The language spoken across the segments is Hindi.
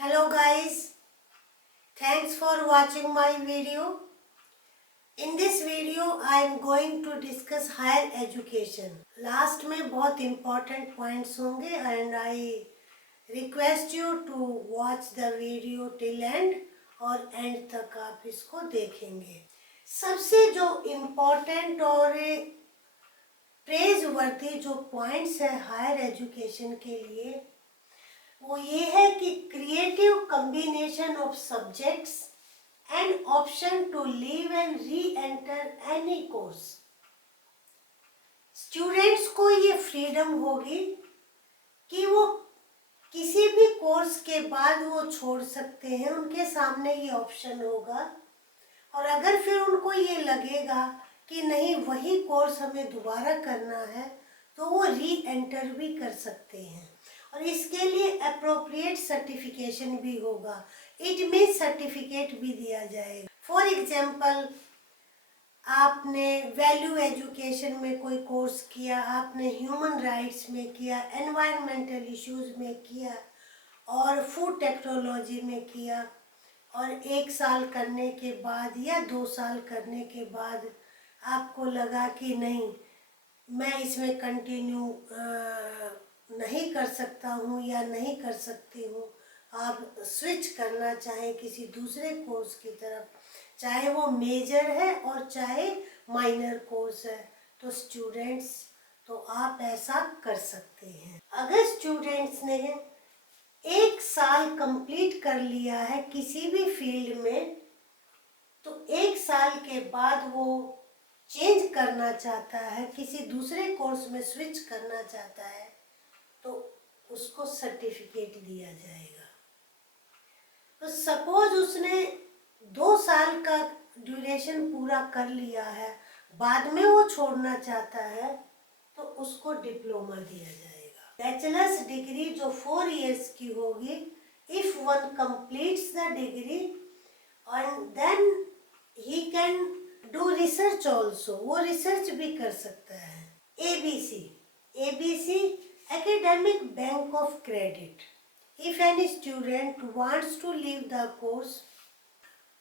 Hello guys, thanks for watching my video. In this video I am going to discuss higher education. Last में बहुत important points होंगे and I request you to watch the video till end और end तक आप इसको देखेंगे. सबसे जो important और प्रेज वर्दी जो पॉइंट्स है हायर एजुकेशन के लिए वो ये है कि creative combination of subjects and option to leave and re enter any course. Students को ये फ्रीडम होगी कि वो किसी भी कोर्स के बाद वो छोड़ सकते हैं, उनके सामने ये ऑप्शन होगा. और अगर फिर उनको ये लगेगा कि नहीं वही कोर्स हमें दोबारा करना है तो वो री एंटर भी कर सकते हैं और इसके लिए अप्रोप्रिएट सर्टिफिकेशन भी होगा. इट मीन सर्टिफिकेट भी दिया जाएगा. फॉर एग्जाम्पल आपने वैल्यू एजुकेशन में कोई कोर्स किया, आपने ह्यूमन राइट्स में किया, एनवायरमेंटल इश्यूज में किया और फूड टेक्नोलॉजी में किया और 1 साल करने के बाद या 2 साल करने के बाद आपको लगा कि नहीं मैं इसमें कंटिन्यू नहीं कर सकता हूँ या नहीं कर सकती हूँ, आप स्विच करना चाहें किसी दूसरे कोर्स की तरफ, चाहे वो मेजर है और चाहे माइनर कोर्स है, तो स्टूडेंट्स तो आप ऐसा कर सकते हैं. अगर स्टूडेंट्स ने 1 साल कंप्लीट कर लिया है किसी भी फील्ड में तो 1 साल के बाद वो चेंज करना चाहता है, किसी दूसरे कोर्स में स्विच करना चाहता है तो उसको सर्टिफिकेट दिया जाएगा. तो सपोज उसने 2 साल का ड्यूरेशन पूरा कर लिया है, बाद में वो छोड़ना चाहता है तो उसको डिप्लोमा दिया जाएगा. बैचलर्स डिग्री जो 4 इयर्स की होगी, if one completes the degree and then he can do research also, वो रिसर्च भी कर सकता है. ABC Academic Bank of Credit. If any student wants to leave the course,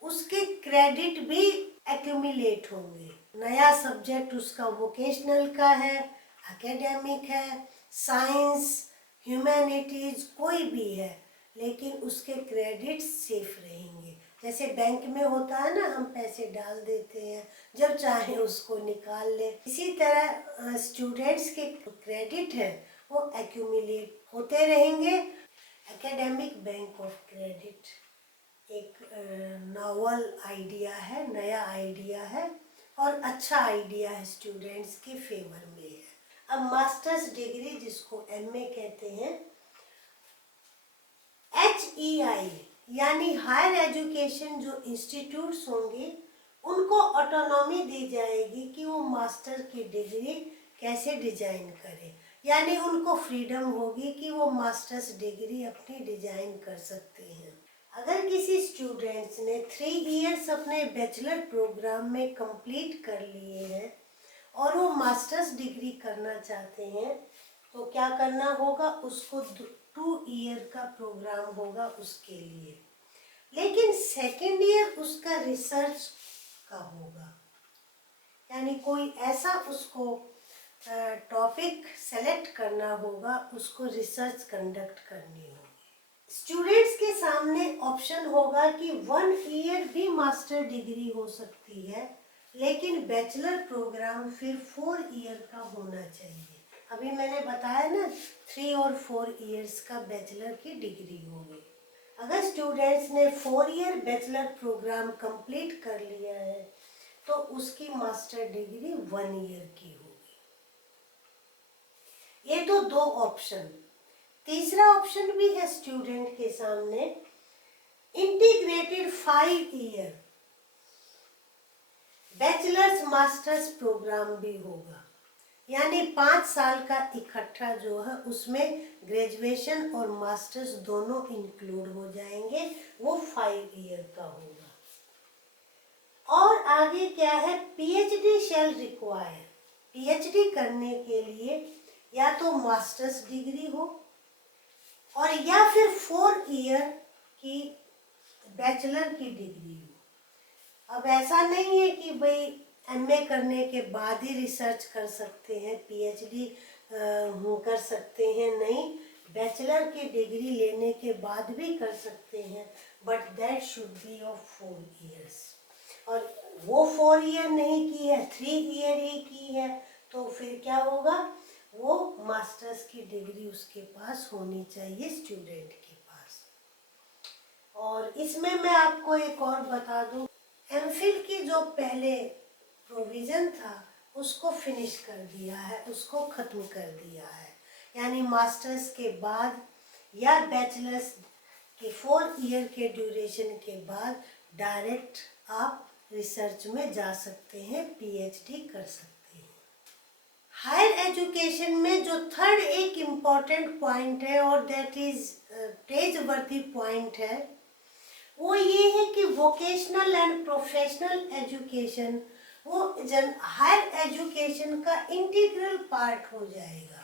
उसके क्रेडिट भी एक्यूमुलेट होंगे. नया सब्जेक्ट उसका वोकेशनल का है, एकेडमिक है, साइंस, ह्यूमैनिटीज कोई भी है, लेकिन उसके क्रेडिट सेफ रहेंगे. जैसे बैंक में होता है ना, हम पैसे डाल देते हैं, जब चाहे उसको निकाल ले. इसी तरह स्टूडेंट्स के क्रेडिट है वो एक्यूमुलेट होते रहेंगे. एकेडमिक बैंक ऑफ क्रेडिट एक नॉवल आइडिया है, नया आइडिया है और अच्छा आइडिया है, स्टूडेंट्स के फेवर में है. अब मास्टर्स डिग्री जिसको एमए कहते हैं, HEI यानी हायर एजुकेशन जो इंस्टीट्यूट्स होंगे उनको ऑटोनॉमी दी जाएगी कि वो मास्टर की डिग्री कैसे डिजाइन करें. यानी उनको फ्रीडम होगी कि वो मास्टर्स डिग्री अपनी डिजाइन कर सकते हैं. अगर किसी स्टूडेंट्स ने 3 इयर्स अपने बैचलर प्रोग्राम में कंप्लीट कर लिए हैं और वो मास्टर्स डिग्री करना चाहते हैं तो क्या करना होगा, उसको 2 ईयर का प्रोग्राम होगा उसके लिए. लेकिन सेकेंड ईयर उसका रिसर्च का होगा, यानी कोई ऐसा उसको टॉपिक सेलेक्ट करना होगा, उसको रिसर्च कंडक्ट करनी होगी. स्टूडेंट्स के सामने ऑप्शन होगा कि 1 ईयर भी मास्टर डिग्री हो सकती है, लेकिन बैचलर प्रोग्राम फिर 4 ईयर का होना चाहिए. अभी मैंने बताया ना 3 और 4 ईयर्स का बैचलर की डिग्री होगी. अगर स्टूडेंट्स ने 4 ईयर बैचलर प्रोग्राम कंप्लीट कर लिया है तो उसकी मास्टर डिग्री 1 ईयर की होगी. ये तो 2 ऑप्शन. तीसरा ऑप्शन भी है स्टूडेंट के सामने, integrated 5 year bachelors masters programme भी होगा. यानी 5 साल का इकट्ठा जो है उसमें ग्रेजुएशन और मास्टर्स दोनों इंक्लूड हो जाएंगे, वो 5 ईयर का होगा. और आगे क्या है, PhD शैल रिक्वायर. PhD करने के लिए या तो मास्टर्स डिग्री हो और या फिर 4 ईयर कि बैचलर की डिग्री हो। अब ऐसा नहीं है कि भाई एमए करने के बाद ही रिसर्च कर सकते हैं, पीएचडी कर सकते हैं, नहीं, बैचलर की डिग्री लेने के बाद भी कर सकते हैं, but that should be of 4 years. और वो 4 ईयर नहीं की है, 3 ईयर ही की है, तो फिर क्या होगा, वो मास्टर्स की डिग्री उसके पास होनी चाहिए स्टूडेंट के पास। और इसमें मैं आपको एक और बता दूं, एमफिल की जो पहले प्रोविज़न था उसको फिनिश कर दिया है, उसको ख़त्म कर दिया है। यानी मास्टर्स के बाद या बैचलर्स के 4 ईयर के ड्यूरेशन के बाद डायरेक्ट आप रिसर्च में जा सकते हैं, पीएचडी कर सकते हैं। हायर एजुकेशन में जो थर्ड एक इम्पॉर्टेंट पॉइंट है और दैट इज प्रेजवर्दी पॉइंट है, वो ये है कि वोकेशनल एंड प्रोफेशनल एजुकेशन वो हायर एजुकेशन का इंटीग्रल पार्ट हो जाएगा।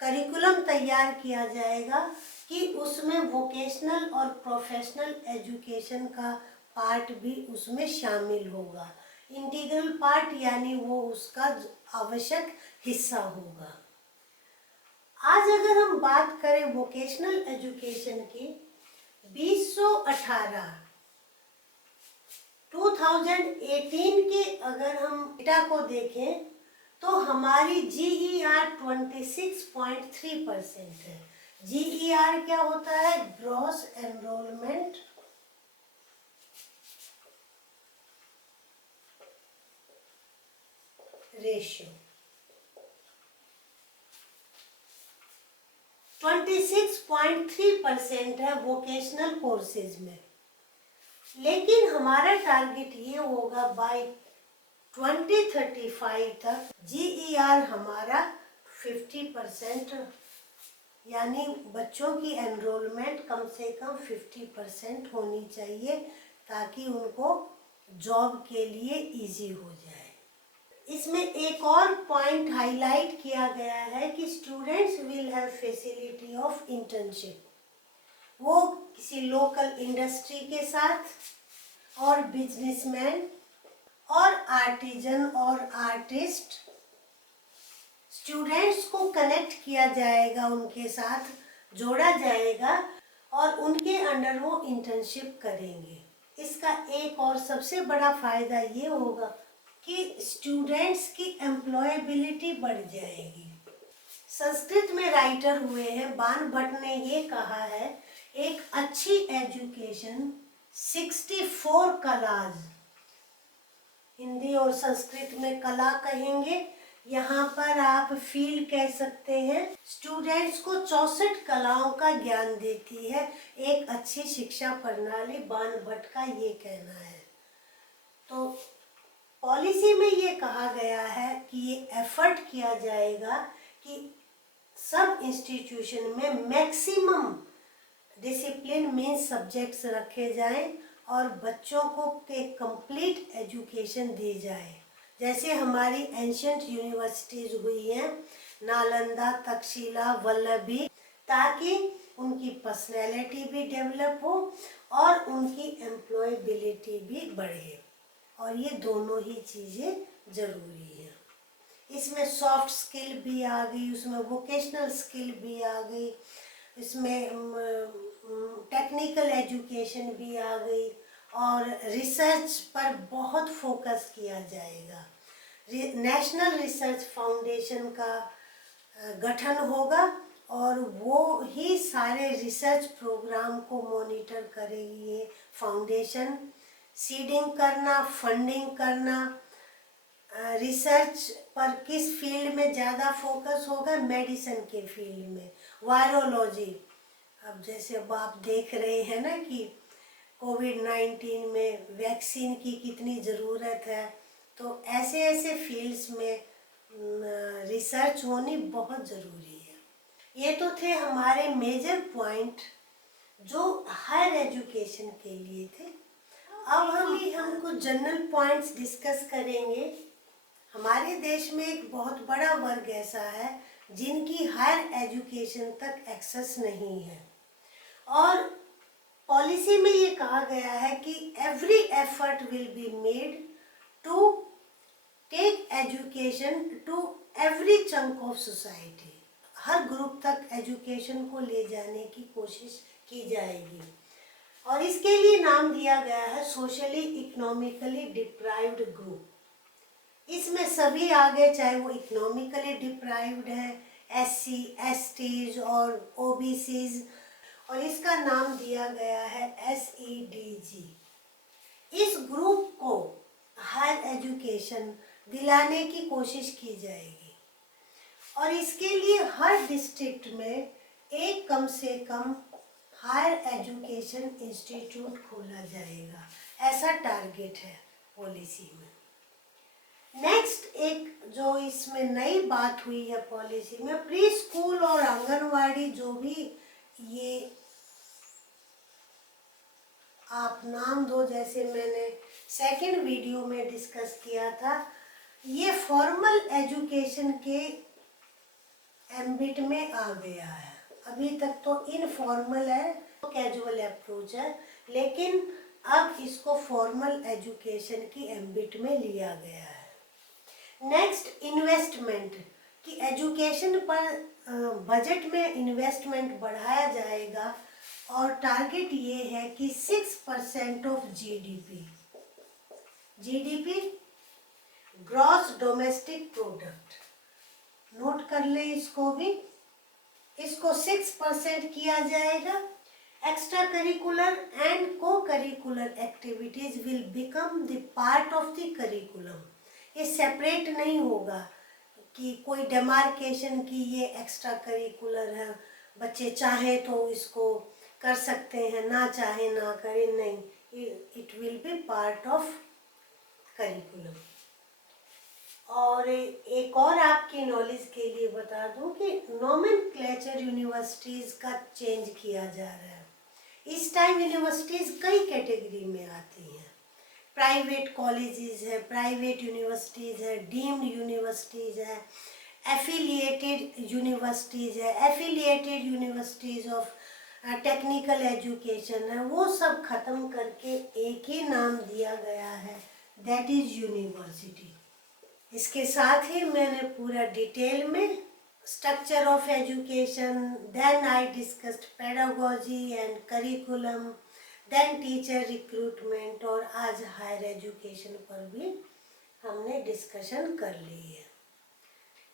करिकुलम तैयार किया जाएगा कि उसमें वोकेशनल और प्रोफेशनल एजुकेशन का पार्ट भी उसमें शामिल होगा। इंटीग्रल पार्ट यानी वो उसका आवश्यक हिस्सा होगा। आज अगर हम बात करें वोकेशनल एजुकेशन की, 2018 के अगर हम डेटा को देखें तो हमारी GER 26.3% है। GER क्या होता है? Gross enrolment ratio. 26.3% है वोकेशनल कोर्सेज में, लेकिन हमारा टारगेट ये होगा बाय 2035 तक GER हमारा 50%, यानी बच्चों की एनरोलमेंट कम से कम 50% होनी चाहिए ताकि उनको जॉब के लिए इजी हो जाए। इसमें एक और पॉइंट हाईलाइट किया गया है कि students will have facility of internship. वो किसी लोकल इंडस्ट्री के साथ और बिजनेसमैन और आर्टिजन और आर्टिस्ट स्टूडेंट्स को कनेक्ट किया जाएगा, उनके साथ जोड़ा जाएगा और उनके अंडर वो इंटर्नशिप करेंगे। इसका एक और सबसे बड़ा फायदा ये होगा कि स्टूडेंट्स की एम्प्लॉयबिलिटी बढ़ जाएगी। संस्कृत में राइटर हुए हैं बाण भट्ट ने ये कहा है, एक अच्छी एजुकेशन 64 कलाज, हिंदी और संस्कृत में कला कहेंगे, यहाँ पर आप फील्ड कह सकते हैं, स्टूडेंट्स को 64 कलाओं का ज्ञान देती है एक अच्छी शिक्षा प्रणाली। बाण भट्ट का ये कहना है। तो पॉलिसी में ये कहा गया है कि ये एफर्ट किया जाएगा कि सब इंस्टीट्यूशन में मैक्सिमम डिसिप्लिन मेन सब्जेक्ट्स रखे जाएं और बच्चों को एक कंप्लीट एजुकेशन दी जाए। जैसे हमारी एंशियंट यूनिवर्सिटीज हुई हैं, नालंदा, तक्षशिला, वल्लभी, ताकि उनकी पर्सनैलिटी भी डेवलप हो और उनकी एम्प्लॉयबिलिटी भी बढ़े। और ये दोनों ही चीज़ें ज़रूरी हैं। इसमें सॉफ्ट स्किल भी आ गई, उसमें वोकेशनल स्किल भी आ गई, इसमें टेक्निकल एजुकेशन भी आ गई और रिसर्च पर बहुत फोकस किया जाएगा। नेशनल रिसर्च फाउंडेशन का गठन होगा और वो ही सारे रिसर्च प्रोग्राम को मॉनिटर करेगी। ये फाउंडेशन सीडिंग करना, फंडिंग करना, रिसर्च पर किस फील्ड में ज़्यादा फोकस होगा, मेडिसिन के फील्ड में, वायरोलॉजी। अब जैसे अब आप देख रहे हैं ना कि कोविड-19 में वैक्सीन की कितनी ज़रूरत है, तो ऐसे ऐसे फील्ड्स में रिसर्च होनी बहुत ज़रूरी है। ये तो थे हमारे मेजर पॉइंट जो हायर एजुकेशन के लिए थे। अब हम कुछ जनरल पॉइंट्स डिस्कस करेंगे। हमारे देश में एक बहुत बड़ा वर्ग ऐसा है जिनकी हायर एजुकेशन तक एक्सेस नहीं है और पॉलिसी ये कहा गया है कि every effort will be made to take education to every chunk of society. हर ग्रुप तक एजुकेशन को ले जाने की कोशिश की जाएगी और इसके लिए नाम दिया गया है सोशली इकोनॉमिकली डिप्राइव्ड ग्रुप। इसमें सभी आ गए, चाहे वो इकोनॉमिकली डिप्राइव्ड है, SC, STs और OBCs, और इसका नाम दिया गया है SEDG। इस ग्रुप को हायर एजुकेशन दिलाने की कोशिश की जाएगी और इसके लिए हर डिस्ट्रिक्ट में एक कम से कम हायर एजुकेशन इंस्टीट्यूट खोला जाएगा, ऐसा टारगेट है पॉलिसी में। नेक्स्ट एक जो इसमें नई बात हुई है पॉलिसी में, प्री स्कूल और आंगनवाड़ी, जो भी ये आप नाम दो, जैसे मैंने सेकंड वीडियो में डिस्कस किया था, ये फॉर्मल एजुकेशन के एम्बिट में आ गया है। अभी तक तो इनफॉर्मल है, कैजुअल अप्रोच है, लेकिन अब इसको फॉर्मल एजुकेशन की एम्बिट में लिया गया है। नेक्स्ट, इन्वेस्टमेंट, कि एजुकेशन पर बजट में इन्वेस्टमेंट बढ़ाया जाएगा और टारगेट ये है कि 6% of GDP gross domestic product, note कर ले इसको भी, इसको 6% किया जाएगा। एक्स्ट्रा करिकुलर एंड को curricular activities will become the part of the curriculum. ये सेपरेट नहीं होगा कि कोई डेमार्केशन की ये एक्स्ट्रा करिकुलर है, बच्चे चाहे तो इसको कर सकते हैं, ना चाहे ना करें, नहीं, it will be part of curriculum. और एक और आपकी नॉलेज के लिए बता दूं कि नोमेनक्लेचर यूनिवर्सिटीज़ का चेंज किया जा रहा है। इस टाइम यूनिवर्सिटीज़ कई कैटेगरी में आती हैं। प्राइवेट कॉलेजेस है, प्राइवेट यूनिवर्सिटीज़ है, डीम्ड यूनिवर्सिटीज़ है, एफिलिएटेड यूनिवर्सिटीज़ है, affiliated universities of technical education है, वो सब खत्म करके एक ही नाम दिया गया है, दैट इज़ यूनिवर्सिटी। इसके साथ ही मैंने पूरा डिटेल में structure of education, then I discussed pedagogy and curriculum, then teacher recruitment, और आज हायर एजुकेशन पर भी हमने डिस्कशन कर ली है।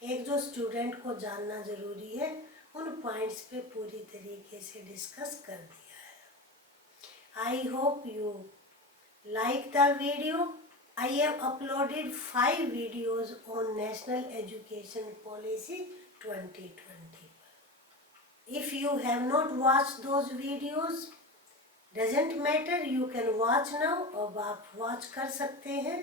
एक जो स्टूडेंट को जानना ज़रूरी है, उन पॉइंट्स पे पूरी तरीके से डिस्कस कर दिया है। I hope you like the video. I have uploaded 5 videos on National Education Policy 2020. If you have not watched those videos, doesn't matter, you can watch now. अब आप watch कर सकते हैं